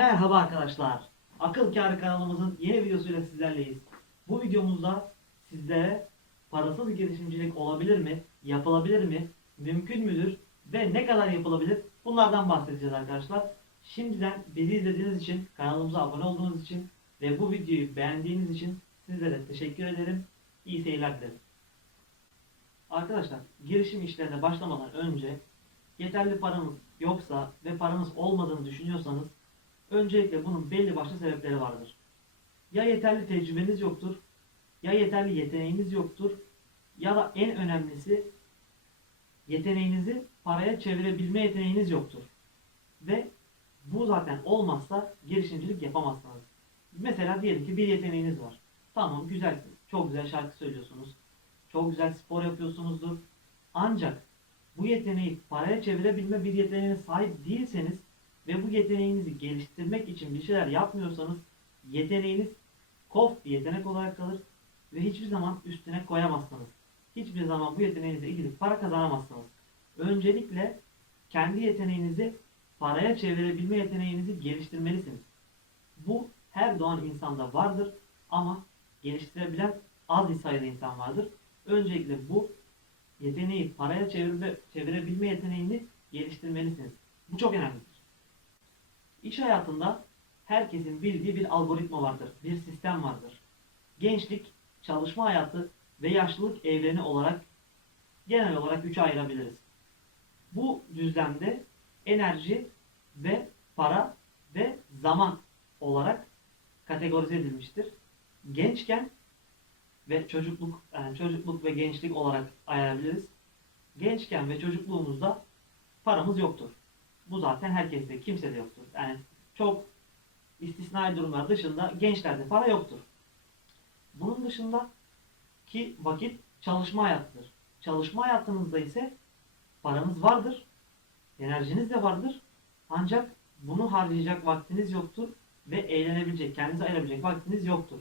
Merhaba arkadaşlar. Akıl Kârı kanalımızın yeni videosuyla sizlerleyiz. Bu videomuzda sizlere parasız girişimcilik olabilir mi? Yapılabilir mi? Mümkün müdür? Ve ne kadar yapılabilir? Bunlardan bahsedeceğiz arkadaşlar. Şimdiden bizi izlediğiniz için, kanalımıza abone olduğunuz için ve bu videoyu beğendiğiniz için sizlere teşekkür ederim. İyi seyirler dilerim. Arkadaşlar girişim işlerine başlamadan önce yeterli paranız yoksa ve paranız olmadığını düşünüyorsanız öncelikle bunun belli başlı sebepleri vardır. Ya yeterli tecrübeniz yoktur, ya yeterli yeteneğiniz yoktur ya da en önemlisi yeteneğinizi paraya çevirebilme yeteneğiniz yoktur. Ve bu zaten olmazsa girişimcilik yapamazsınız. Mesela diyelim ki bir yeteneğiniz var. Tamam güzelsiniz. Çok güzel şarkı söylüyorsunuz. Çok güzel spor yapıyorsunuzdur. Ancak bu yeteneği paraya çevirebilme bir yeteneğine sahip değilseniz ve bu yeteneğinizi geliştirmek için bir şeyler yapmıyorsanız yeteneğiniz kof bir yetenek olarak kalır ve hiçbir zaman üstüne koyamazsınız. Hiçbir zaman bu yeteneğinizle ilgili para kazanamazsınız. Öncelikle kendi yeteneğinizi paraya çevirebilme yeteneğinizi geliştirmelisiniz. Bu her doğan insanda vardır ama geliştirebilen az bir sayıda insan vardır. Öncelikle bu yeteneği paraya çevirme, çevirebilme yeteneğini geliştirmelisiniz. Bu çok önemlidir. İş hayatında herkesin bildiği bir algoritma vardır, bir sistem vardır. Gençlik, çalışma hayatı ve yaşlılık evreni olarak genel olarak üçe ayırabiliriz. Bu düzlemde enerji ve para ve zaman olarak kategorize edilmiştir. Gençken ve çocukluk yani çocukluk ve gençlik olarak ayırabiliriz. Gençken ve çocukluğumuzda paramız yoktur. Bu zaten herkeste, kimsede yoktur. Yani çok istisnai durumlar dışında gençlerde para yoktur. Bunun dışında ki vakit çalışma hayatıdır. Çalışma hayatınızda ise paranız vardır, enerjiniz de vardır. Ancak bunu harcayacak vaktiniz yoktur ve eğlenebilecek, kendinize ayırabilecek vaktiniz yoktur.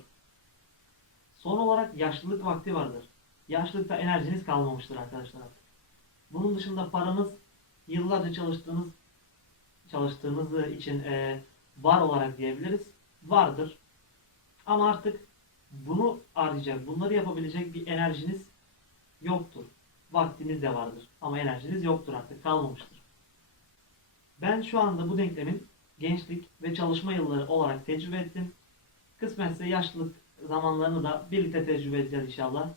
Son olarak yaşlılık vakti vardır. Yaşlılıkta enerjiniz kalmamıştır arkadaşlar artık. Bunun dışında paranız yıllarca çalıştığınız çalıştığınız için e, var olarak diyebiliriz. Vardır. Ama artık bunu harcayacak, bunları yapabilecek bir enerjiniz yoktur. Vaktiniz de vardır. Ama enerjiniz yoktur artık, kalmamıştır. Ben şu anda bu denklemin gençlik ve çalışma yılları olarak tecrübe ettim. Kısmetse yaşlılık zamanlarını da birlikte tecrübe edeceğiz inşallah.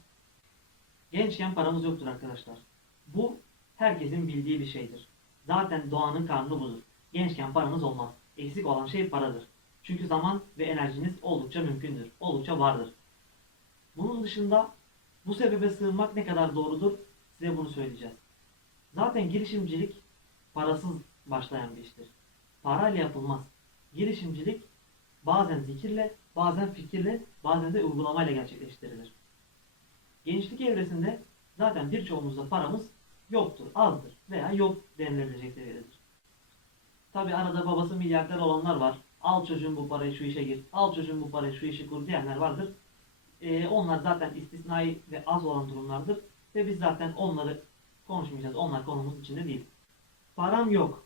Gençken paramız yoktur arkadaşlar. Bu herkesin bildiği bir şeydir. Zaten doğanın kanunu budur. Gençken paranız olmaz. Eksik olan şey paradır. Çünkü zaman ve enerjiniz oldukça mümkündür. Oldukça vardır. Bunun dışında bu sebebe sığınmak ne kadar doğrudur size bunu söyleyeceğiz. Zaten girişimcilik parasız başlayan bir iştir. Parayla yapılmaz. Girişimcilik bazen zikirle, bazen fikirle, bazen de uygulamayla gerçekleştirilir. Gençlik evresinde zaten birçoğumuzda paramız yoktur, azdır veya yok denilebilecek seviyededir. Tabi arada babası milyarder olanlar var. Al çocuğum bu parayı şu işe gir, al çocuğum bu parayı şu işi kur diyenler vardır. Ee, onlar zaten istisnai ve az olan durumlardır. Ve biz zaten onları konuşmayacağız. Onlar konumuz içinde değil. Param yok.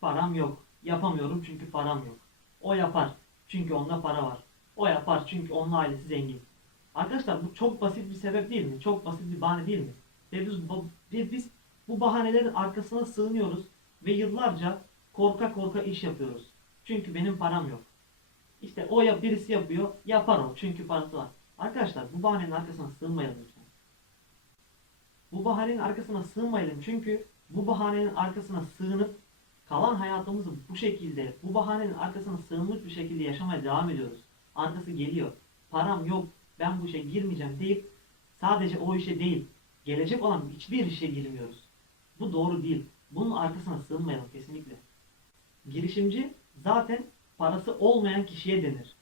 Param yok. Yapamıyorum çünkü param yok. O yapar. Çünkü onda para var. O yapar çünkü onun ailesi zengin. Arkadaşlar bu çok basit bir sebep değil mi? Çok basit bir bahane değil mi? Ve biz, bu- biz bu bahanelerin arkasına sığınıyoruz ve yıllarca korka korka iş yapıyoruz. Çünkü benim param yok. İşte o ya birisi yapıyor, yapar o çünkü parası var. Arkadaşlar bu bahanenin arkasına sığınmayalım lütfen. Bu bahanenin arkasına sığınmayalım çünkü bu bahanenin arkasına sığınıp kalan hayatımızı bu şekilde, bu bahanenin arkasına sığınmış bir şekilde yaşamaya devam ediyoruz. Arkası geliyor. Param yok, ben bu işe girmeyeceğim deyip sadece o işe değil, gelecek olan hiçbir işe girmiyoruz. Bu doğru değil. Bunun arkasına sığınmayalım kesinlikle. Girişimci zaten parası olmayan kişiye denir.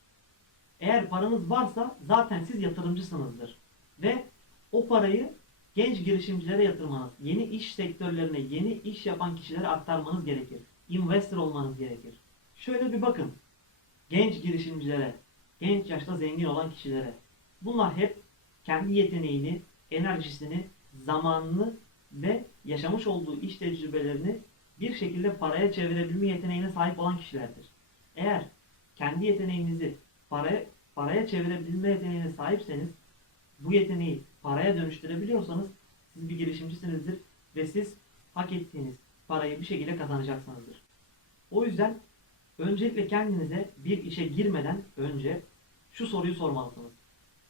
Eğer paranız varsa zaten siz yatırımcısınızdır. Ve o parayı genç girişimcilere yatırmanız, yeni iş sektörlerine, yeni iş yapan kişilere aktarmanız gerekir. Investor olmanız gerekir. Şöyle bir bakın. Genç girişimcilere, genç yaşta zengin olan kişilere. Bunlar hep kendi yeteneğini, enerjisini, zamanını ve yaşamış olduğu iş tecrübelerini bir şekilde paraya çevirebilme yeteneğine sahip olan kişilerdir. Eğer kendi yeteneğinizi paraya, paraya çevirebilme yeteneğine sahipseniz bu yeteneği paraya dönüştürebiliyorsanız siz bir girişimcisinizdir ve siz hak ettiğiniz parayı bir şekilde kazanacaksınızdır. O yüzden öncelikle kendinize bir işe girmeden önce şu soruyu sormalısınız.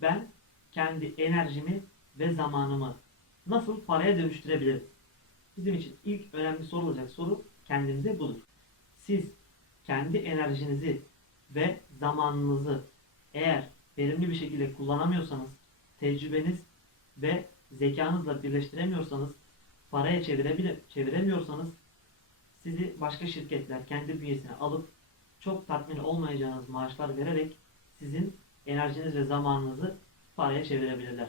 Ben kendi enerjimi ve zamanımı nasıl paraya dönüştürebilirim? Bizim için ilk önemli sorulacak soru kendimize budur. Siz kendi enerjinizi ve zamanınızı eğer verimli bir şekilde kullanamıyorsanız, tecrübeniz ve zekanızla birleştiremiyorsanız, paraya çevirebile, çeviremiyorsanız sizi başka şirketler kendi bünyesine alıp çok tatmin olmayacağınız maaşlar vererek sizin enerjiniz ve zamanınızı paraya çevirebilirler.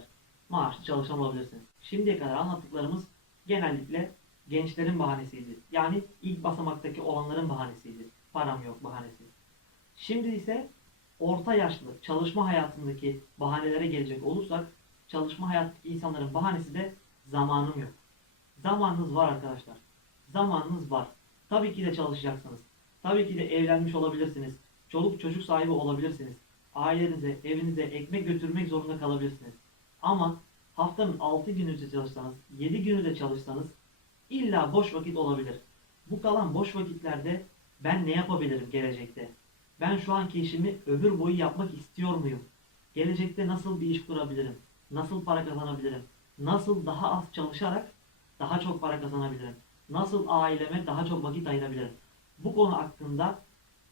Maaşlı çalışan olabilirsiniz. Şimdiye kadar anlattıklarımız genellikle gençlerin bahanesiydi. Yani ilk basamaktaki olanların bahanesiydi. Param yok bahanesi. Şimdi ise orta yaşlı çalışma hayatındaki bahanelere gelecek olursak çalışma hayattaki insanların bahanesi de zamanım yok. Zamanınız var arkadaşlar. Zamanınız var. Tabii ki de çalışacaksınız. Tabii ki de evlenmiş olabilirsiniz. Çoluk çocuk sahibi olabilirsiniz. Ailenize, evinize ekmek götürmek zorunda kalabilirsiniz. Ama haftanın 6 günü çalışsanız, 7 günü de çalışsanız illa boş vakit olabilir. Bu kalan boş vakitlerde ben ne yapabilirim gelecekte? Ben şu anki işimi ömür boyu yapmak istiyor muyum? Gelecekte nasıl bir iş kurabilirim? Nasıl para kazanabilirim? Nasıl daha az çalışarak daha çok para kazanabilirim? Nasıl aileme daha çok vakit ayırabilirim? Bu konu hakkında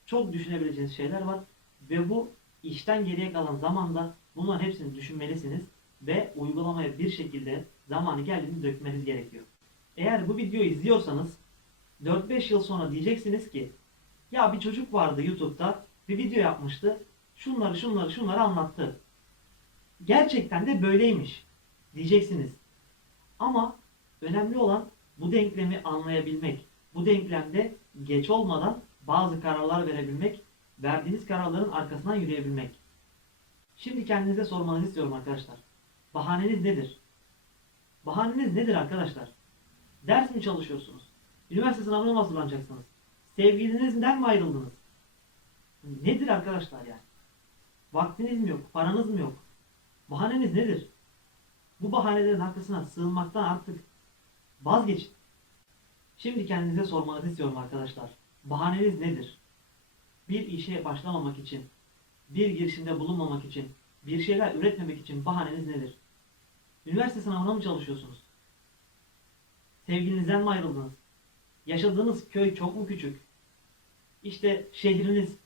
çok düşünebileceğiniz şeyler var ve bu işten geriye kalan zamanda bunların hepsini düşünmelisiniz ve uygulamaya bir şekilde zamanı geldiğinde dökmeniz gerekiyor. Eğer bu videoyu izliyorsanız 4-5 yıl sonra diyeceksiniz ki ya bir çocuk vardı YouTube'da bir video yapmıştı. Şunları şunları şunları anlattı. Gerçekten de böyleymiş diyeceksiniz. Ama önemli olan bu denklemi anlayabilmek. Bu denklemde geç olmadan bazı kararlar verebilmek, verdiğiniz kararların arkasından yürüyebilmek. Şimdi kendinize sormanızı istiyorum arkadaşlar. Bahaneniz nedir? Bahaneniz nedir arkadaşlar? Ders mi çalışıyorsunuz? Üniversite sınavına mı hazırlanacaksınız? Sevgilinizden mi ayrıldınız? Nedir arkadaşlar yani? Vaktiniz mi yok? Paranız mı yok? Bahaneniz nedir? Bu bahanelerin arkasına sığınmaktan artık vazgeçin. Şimdi kendinize sormanızı istiyorum arkadaşlar. Bahaneniz nedir? Bir işe başlamamak için, bir girişimde bulunmamak için, bir şeyler üretmemek için bahaneniz nedir? Üniversite sınavına mı çalışıyorsunuz? Sevgilinizden mi ayrıldınız? Yaşadığınız köy çok mu küçük? İşte şehriniz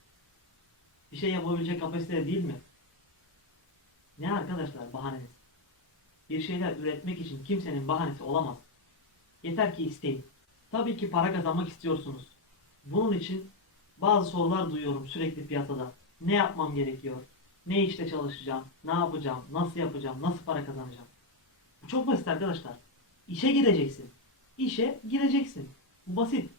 bir şey yapabilecek kapasitede değil mi? Ne arkadaşlar bahaneniz? Bir şeyler üretmek için kimsenin bahanesi olamaz. Yeter ki isteyin. Tabii ki para kazanmak istiyorsunuz. Bunun için bazı sorular duyuyorum sürekli piyasada. Ne yapmam gerekiyor? Ne işte çalışacağım? Ne yapacağım? Nasıl yapacağım? Nasıl para kazanacağım? Çok basit arkadaşlar. İşe gireceksin. İşe gireceksin. Bu basit.